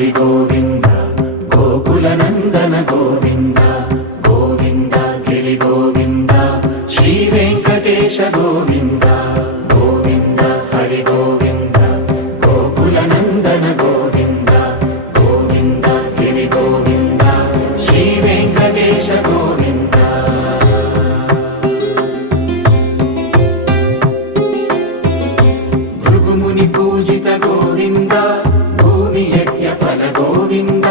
హరి గోవింద గోకుల నందన గోవింద గోవింద గిరి గోవింద శ్రీ వెంకటేశ గోవింద గోవింద హరి గోవింద గోకుల నందన గోవింద గోవింద గిరి గోవింద శ్రీ వెంకటేశ గోవింద భృగుముని పూజిత గోవింద భూమి యజ్ఞ ఫల గోవింద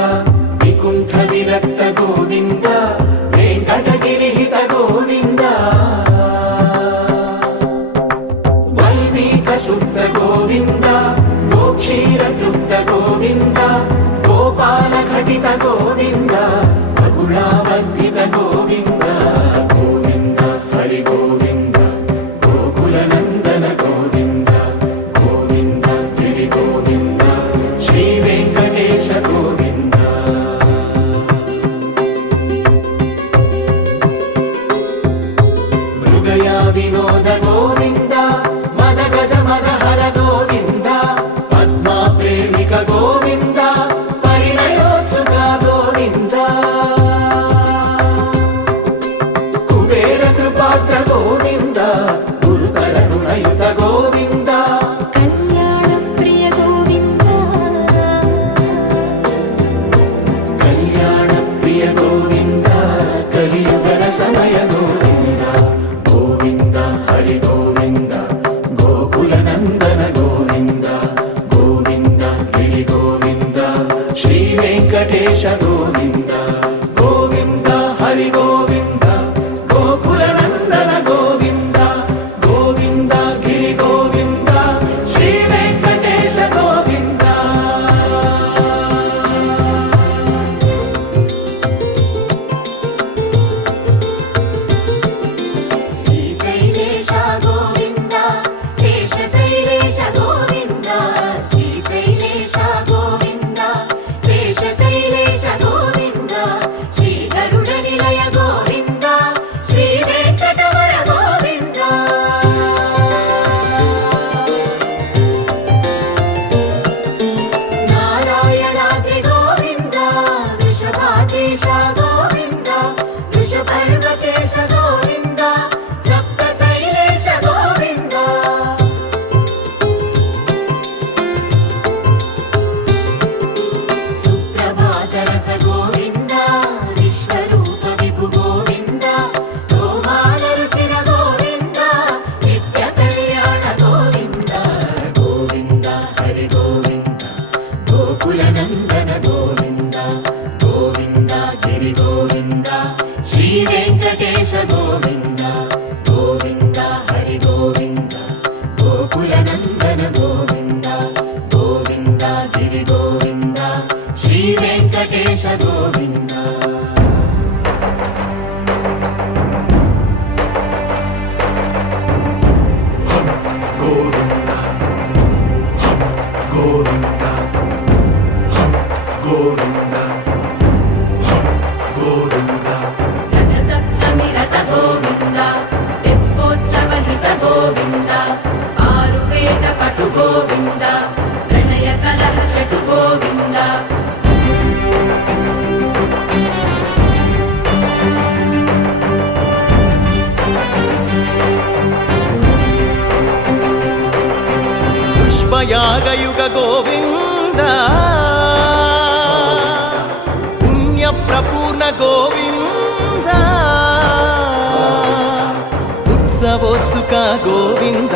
వికుంఠ విరక్త గోవింద వెంకటగిరిహిత గోవింద వల్మీక శుద్ధ గోవింద గోక్షీర తృప్త గోవింద గోపాల ఘటిత గోవింద బహుళావర్ధిత గోవింద గోవింద హరి గోవింద గోకుల నందన గోవింద గోవింద గిరి గోవింద శ్రీ వెంకటేశ గోవింద మృగయా వినోద గోవింద మద గజ మదహర గోవింద పద్మా ప్రేమిక గోవింద పరిణయోత్సుక గోవింద కుబేర కృపాత్ర గోవింద గురుతర రుణయుత గోవింద కళ్యాణ ప్రియ గోవింద కళ్యాణ ప్రియ గోవింద కలియుగర సమయ గోవింద గోవింద హరి గోవింద గోకుల నందన గోవింద గోవింద గిరి గోవింద శ్రీ వెంకటేశ గోవింద గోవింద హరి గోవింద గోకుల నందన గోవింద గోవింద గిరి గోవింద శ్రీ వెంకటేశ గోవింద శ్రీశైలేశ గోవింద శేషశైలేశ గోవింద శ్రీశైలేశ గోవింద శేషశైలేశ గోవింద శ్రీ గరుడ నిలయ గోవింద శ్రీ వెంకటవర గోవింద నారాయణాద్రి గోవింద వృషభాద్రీశ గోవింద వృషపర్వతేశ గోవింద సప్తశైలేశ గోవింద సుప్రభాతరస గోవింద విశ్వరూప విభు గోవింద గోమాల రుచిర గోవింద నిత్య కళ్యాణ గోవింద గోవింద హరి గోవింద గోకుల నందన గోవింద గోవింద గిరి గోవింద శ్రీ వెంకటేశ గోవింద గోవింద హరి గోవింద గోకుల నందన గోవింద గోవింద గిరి గోవింద శ్రీ వెంకటేశ గోవింద గోవింద గోవింద గోవింద గోవింద రథ సప్తమి రథ గోవింద తెప్పోత్సవ హిత గోవింద ఆరువేద పటు గోవింద ప్రణయ కలహ షటు గోవింద పుష్పయాగయుగ గోవింద పుణ్య ప్రపూర్ణ గోవింద ఉత్సవోత్సుక గోవింద